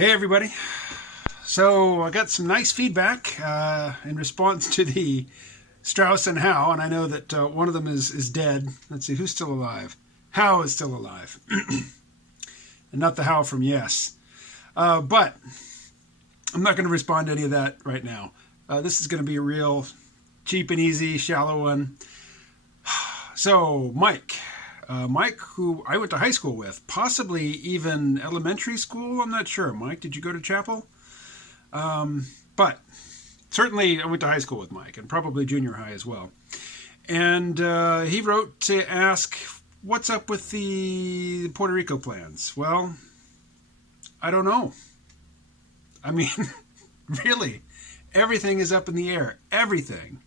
Hey everybody. So I got some nice feedback in response to the Strauss and Howe, and I know that one of them is dead. Let's see, who's still alive? Howe is still alive. And not the Howe from Yes. But I'm not going to respond to any of that right now. This is going to be a real cheap and easy, shallow one. So Mike, who I went to high school with, possibly even elementary school. I'm not sure. Mike, did you go to chapel? But certainly I went to high school with Mike, and probably junior high as well. And he wrote to ask, what's up with the Puerto Rico plans? Well, I don't know. I mean, really, everything is up in the air. Everything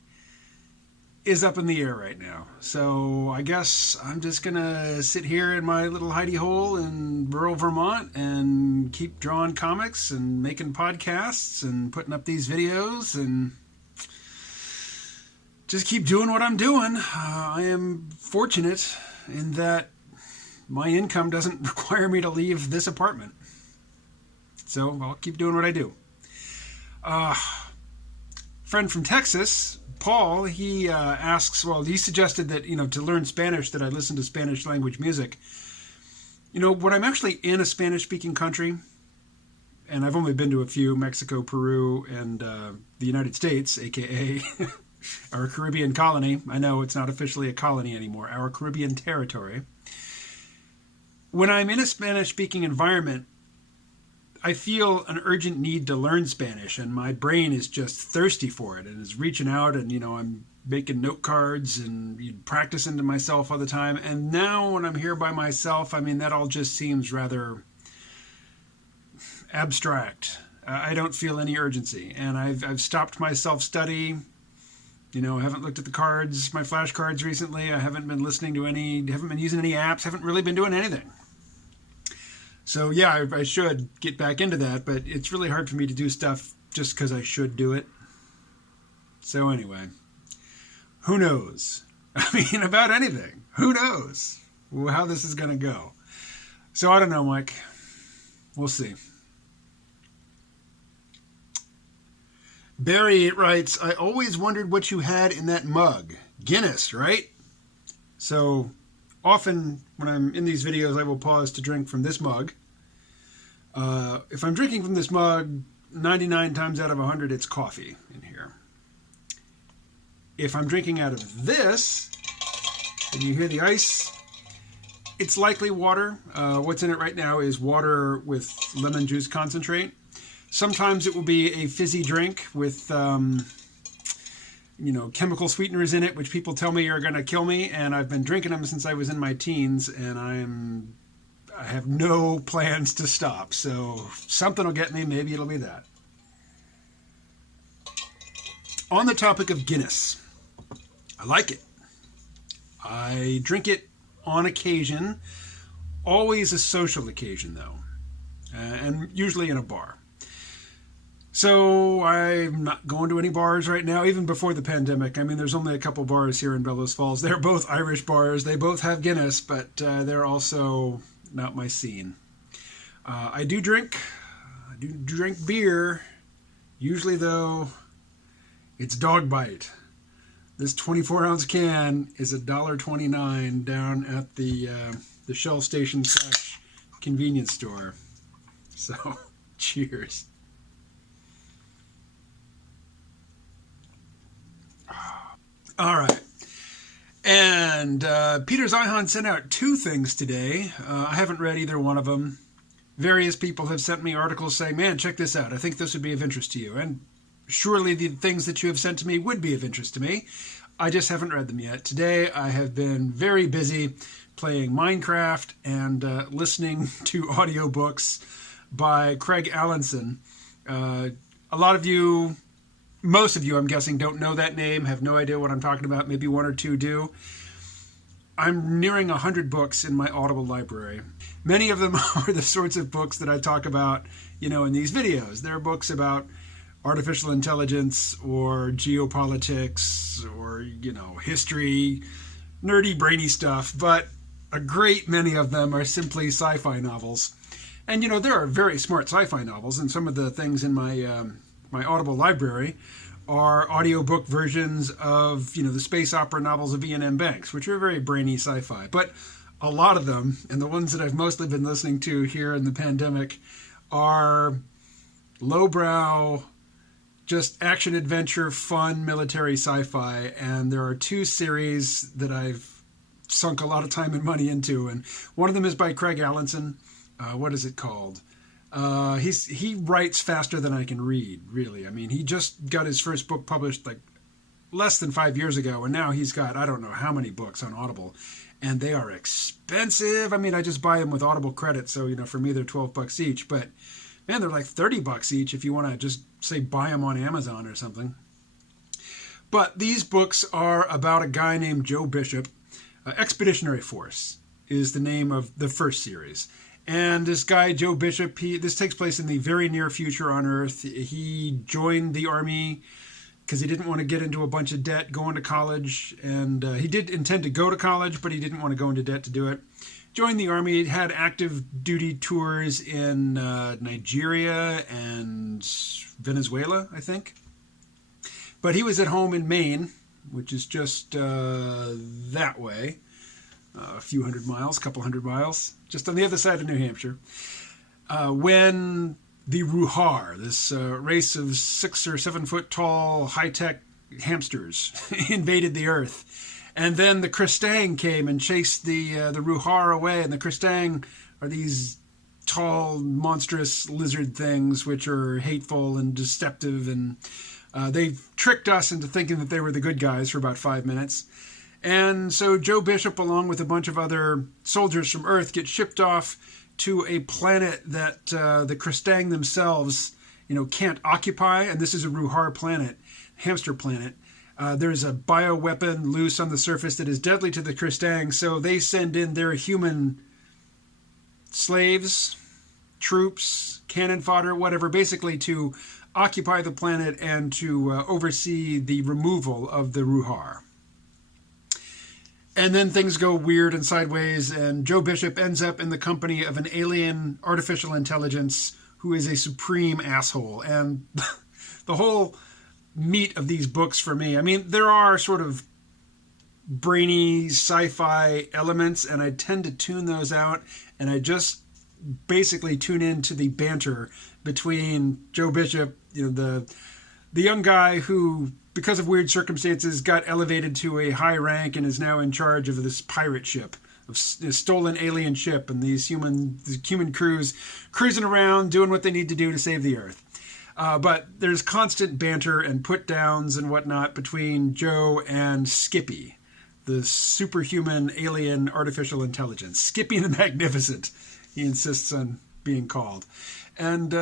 is up in the air right now. So I guess I'm just going to sit here in my little hidey hole in rural Vermont and keep drawing comics and making podcasts and putting up these videos and just keep doing what I'm doing. I am fortunate in that my income doesn't require me to leave this apartment. So I'll keep doing what I do. Friend from Texas, Paul, he asks, well, he suggested that, to learn Spanish, that I listen to Spanish language music. When I'm actually in a Spanish-speaking country, and I've only been to a few, Mexico, Peru, and the United States, a.k.a. our Caribbean colony. I know it's not officially a colony anymore, our Caribbean territory. When I'm in a Spanish-speaking environment, I feel an urgent need to learn Spanish, and my brain is just thirsty for it and is reaching out, and I'm making note cards and practicing to myself all the time. And now when I'm here by myself, that all just seems rather abstract. I don't feel any urgency, and I've stopped my self-study. I haven't looked at the cards, my flashcards recently. I haven't been listening to haven't been using any apps, haven't really been doing anything. So yeah, I should get back into that, but it's really hard for me to do stuff just because I should do it. So anyway, who knows? About anything. Who knows how this is going to go? So I don't know, Mike. We'll see. Barry writes, I always wondered what you had in that mug. Guinness, right? So often when I'm in these videos, I will pause to drink from this mug. If I'm drinking from this mug, 99 times out of 100, it's coffee in here. If I'm drinking out of this, and you hear the ice, it's likely water. What's in it right now is water with lemon juice concentrate. Sometimes it will be a fizzy drink with chemical sweeteners in it, which people tell me are going to kill me, and I've been drinking them since I was in my teens, and I have no plans to stop. So something will get me. Maybe it'll be that. On the topic of Guinness, I like it. I drink it on occasion, always a social occasion though, and usually in a bar. So I'm not going to any bars right now, even before the pandemic. There's only a couple bars here in Bellows Falls. They're both Irish bars. They both have Guinness, but they're also not my scene. I do drink beer. Usually, though, it's Dog Bite. This 24-ounce can is $1.29 down at the Shell station / convenience store. So, cheers. All right. And Peter Zihan sent out two things today. I haven't read either one of them. Various people have sent me articles saying, man, check this out. I think this would be of interest to you. And surely the things that you have sent to me would be of interest to me. I just haven't read them yet. Today I have been very busy playing Minecraft and listening to audiobooks by Craig Allenson. A lot of you... Most of you, I'm guessing, don't know that name, have no idea what I'm talking about. Maybe one or two do. I'm nearing 100 books in my Audible library. Many of them are the sorts of books that I talk about, in these videos. They're books about artificial intelligence or geopolitics or, history, nerdy, brainy stuff. But a great many of them are simply sci-fi novels. And, there are very smart sci-fi novels, and some of the things in my Audible library are audiobook versions of, the space opera novels of Ian M. Banks, which are very brainy sci-fi. But a lot of them, and the ones that I've mostly been listening to here in the pandemic, are lowbrow, just action-adventure, fun, military sci-fi. And there are 2 series that I've sunk a lot of time and money into. And one of them is by Craig Allinson. What is it called? He writes faster than I can read, really. I mean, he just got his first book published like less than 5 years ago, and now he's got I don't know how many books on Audible, and they are expensive. I mean, I just buy them with Audible credit, so for me they're $12 each. But man, they're like $30 each if you want to just say buy them on Amazon or something. But these books are about a guy named Joe Bishop. Expeditionary Force is the name of the first series. And this guy, Joe Bishop, this takes place in the very near future on Earth. He joined the Army because he didn't want to get into a bunch of debt going to college. And he did intend to go to college, but he didn't want to go into debt to do it. Joined the Army, had active duty tours in Nigeria and Venezuela, I think. But he was at home in Maine, which is just that way. A few hundred miles, couple hundred miles, just on the other side of New Hampshire, when the Ruhar, this race of 6 or 7 foot tall high-tech hamsters, invaded the Earth. And then the Kristang came and chased the Ruhar away, and the Kristang are these tall, monstrous lizard things which are hateful and deceptive, and they tricked us into thinking that they were the good guys for about 5 minutes. And so Joe Bishop, along with a bunch of other soldiers from Earth, get shipped off to a planet that the Kristang themselves, can't occupy. And this is a Ruhar planet, hamster planet. There's a bioweapon loose on the surface that is deadly to the Kristang. So they send in their human slaves, troops, cannon fodder, whatever, basically to occupy the planet and to oversee the removal of the Ruhar. And then things go weird and sideways, and Joe Bishop ends up in the company of an alien artificial intelligence who is a supreme asshole. And the whole meat of these books for me, I mean, there are sort of brainy sci-fi elements, and I tend to tune those out, and I just basically tune into the banter between Joe Bishop, the young guy who, because of weird circumstances, got elevated to a high rank and is now in charge of this pirate ship, a stolen alien ship, and these human crews cruising around doing what they need to do to save the Earth. But there's constant banter and put-downs and whatnot between Joe and Skippy, the superhuman alien artificial intelligence. Skippy the Magnificent, he insists on being called. And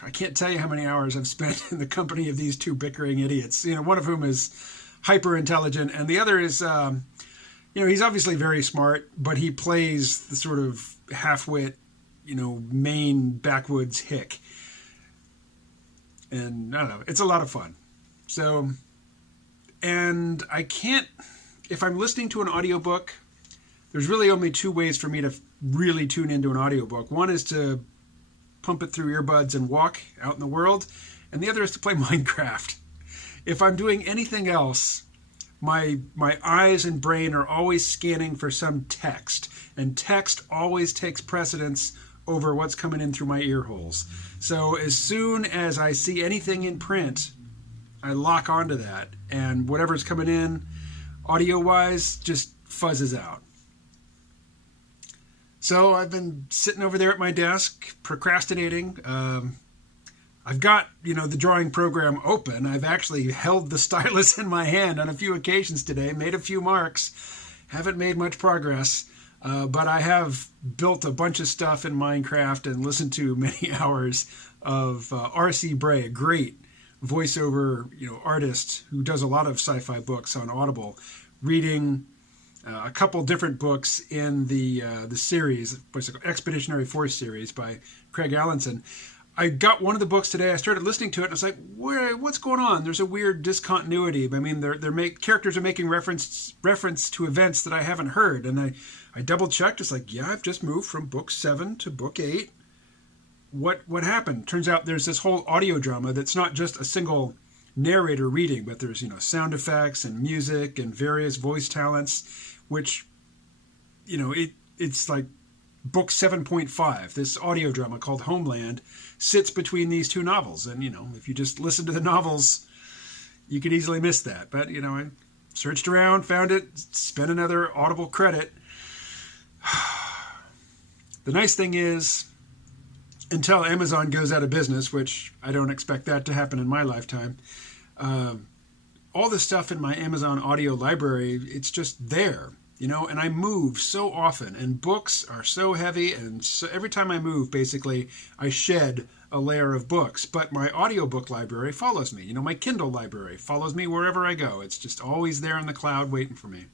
I can't tell you how many hours I've spent in the company of these 2 bickering idiots. One of whom is hyper intelligent, and the other is, he's obviously very smart, but he plays the sort of half-wit, Maine backwoods hick. And I don't know, it's a lot of fun. So, and I can't, if I'm listening to an audiobook, there's really only 2 ways for me to really tune into an audiobook. One is to pump it through earbuds and walk out in the world, and the other is to play Minecraft. If I'm doing anything else, my eyes and brain are always scanning for some text, and text always takes precedence over what's coming in through my ear holes. So as soon as I see anything in print, I lock onto that, and whatever's coming in audio-wise just fuzzes out. So I've been sitting over there at my desk, procrastinating. I've got, the drawing program open. I've actually held the stylus in my hand on a few occasions today, made a few marks. Haven't made much progress, but I have built a bunch of stuff in Minecraft and listened to many hours of R.C. Bray, a great voiceover, artist who does a lot of sci-fi books on Audible, reading a couple different books in the series, what's it called, Expeditionary Force series by Craig Allinson. I got one of the books today. I started listening to it, and I was like, what's going on? There's a weird discontinuity. I mean, characters are making reference to events that I haven't heard. And I double-checked. It's like, yeah, I've just moved from book 7 to book 8. What happened? Turns out there's this whole audio drama that's not just a single narrator reading, but there's, sound effects and music and various voice talents, which, it's like book 7.5, this audio drama called Homeland, sits between these two novels. And, if you just listen to the novels, you could easily miss that. But, I searched around, found it, spent another Audible credit. The nice thing is, until Amazon goes out of business, which I don't expect that to happen in my lifetime, all the stuff in my Amazon audio library, it's just there. And I move so often, and books are so heavy, and so every time I move, basically, I shed a layer of books. But my audiobook library follows me. My Kindle library follows me wherever I go. It's just always there in the cloud waiting for me.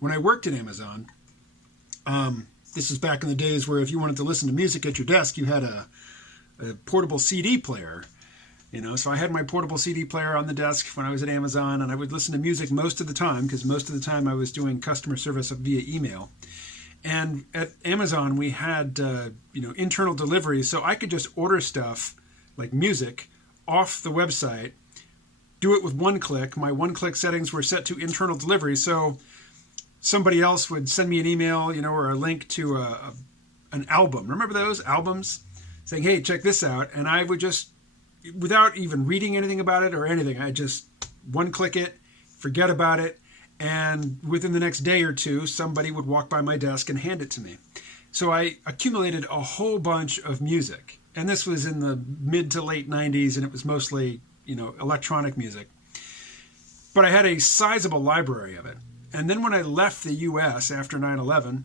When I worked at Amazon, this is back in the days where if you wanted to listen to music at your desk, you had a portable CD player. So I had my portable CD player on the desk when I was at Amazon, and I would listen to music most of the time, because most of the time I was doing customer service via email. And at Amazon, we had, internal delivery, so I could just order stuff like music off the website, do it with one click. My one-click settings were set to internal delivery, so somebody else would send me an email, or a link to an album. Remember those albums? Saying, hey, check this out. And I would just, without even reading anything about it or anything, I just one-click it, forget about it, and within the next day or two, somebody would walk by my desk and hand it to me. So I accumulated a whole bunch of music. And this was in the mid to late 90s, and it was mostly, electronic music. But I had a sizable library of it. And then when I left the U.S. after 9/11,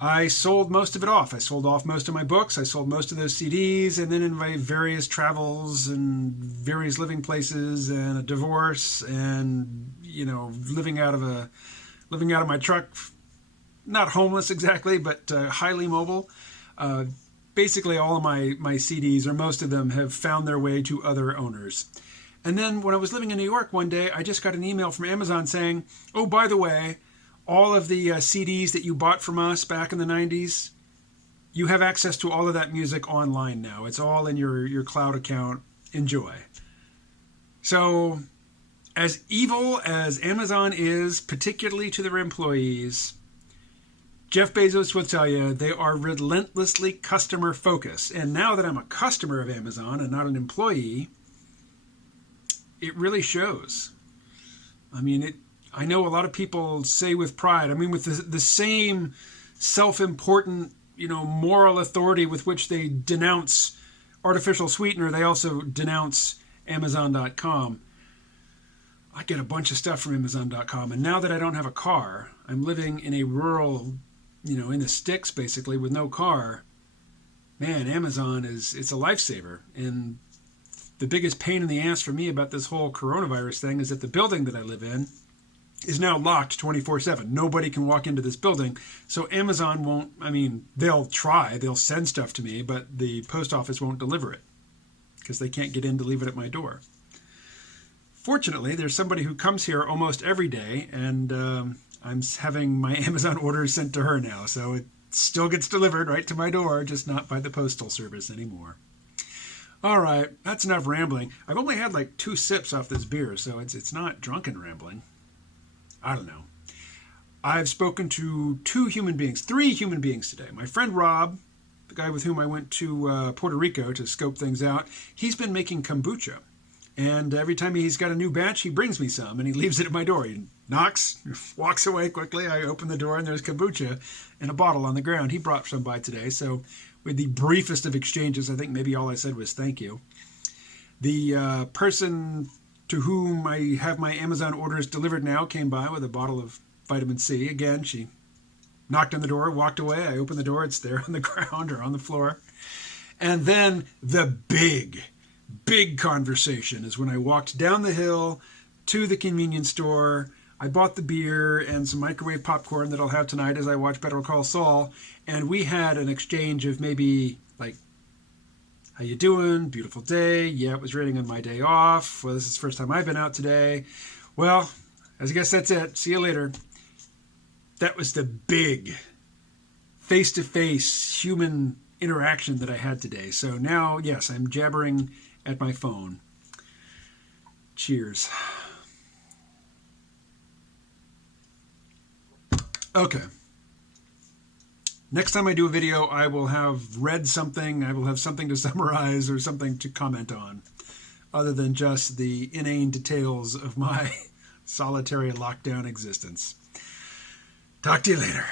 I sold most of it off. I sold off most of my books. I sold most of those CDs. And then in my various travels and various living places and a divorce and, living out of my truck, not homeless exactly, but highly mobile. Basically all of my CDs, or most of them, have found their way to other owners. And then when I was living in New York one day, I just got an email from Amazon saying, oh, by the way, all of the CDs that you bought from us back in the 90s, you have access to all of that music online now. It's all in your cloud account. Enjoy. So as evil as Amazon is, particularly to their employees, Jeff Bezos will tell you they are relentlessly customer focused. And now that I'm a customer of Amazon and not an employee, it really shows. I mean, I know a lot of people say with pride, with the same self-important, moral authority with which they denounce artificial sweetener, they also denounce Amazon.com. I get a bunch of stuff from Amazon.com, and now that I don't have a car, I'm living in a rural, in the sticks basically with no car. Man, Amazon it's a lifesaver. And the biggest pain in the ass for me about this whole coronavirus thing is that the building that I live in is now locked 24/7. Nobody can walk into this building. So Amazon won't, they'll try, they'll send stuff to me, but the post office won't deliver it because they can't get in to leave it at my door. Fortunately, there's somebody who comes here almost every day, and I'm having my Amazon orders sent to her now. So it still gets delivered right to my door, just not by the postal service anymore. All right, that's enough rambling. I've only had like 2 sips off this beer, so it's not drunken rambling. I don't know. I've spoken to 3 human beings today. My friend Rob, the guy with whom I went to Puerto Rico to scope things out, he's been making kombucha. And every time he's got a new batch, he brings me some, and he leaves it at my door. He knocks, walks away quickly. I open the door, and there's kombucha in a bottle on the ground. He brought some by today, so with the briefest of exchanges, I think maybe all I said was thank you. The person to whom I have my Amazon orders delivered now came by with a bottle of vitamin C. Again, she knocked on the door, walked away. I opened the door. It's there on the ground or on the floor. And then the big conversation is when I walked down the hill to the convenience store. I bought the beer and some microwave popcorn that I'll have tonight as I watch Better Call Saul. And we had an exchange of maybe like How you doing? Beautiful day. Yeah, it was raining on my day off. Well, this is the first time I've been out today. Well, I guess that's it. See you later. That was the big face-to-face human interaction that I had today. So now, yes, I'm jabbering at my phone. Cheers. Okay. Next time I do a video, I will have read something, I will have something to summarize or something to comment on, other than just the inane details of my solitary lockdown existence. Talk to you later.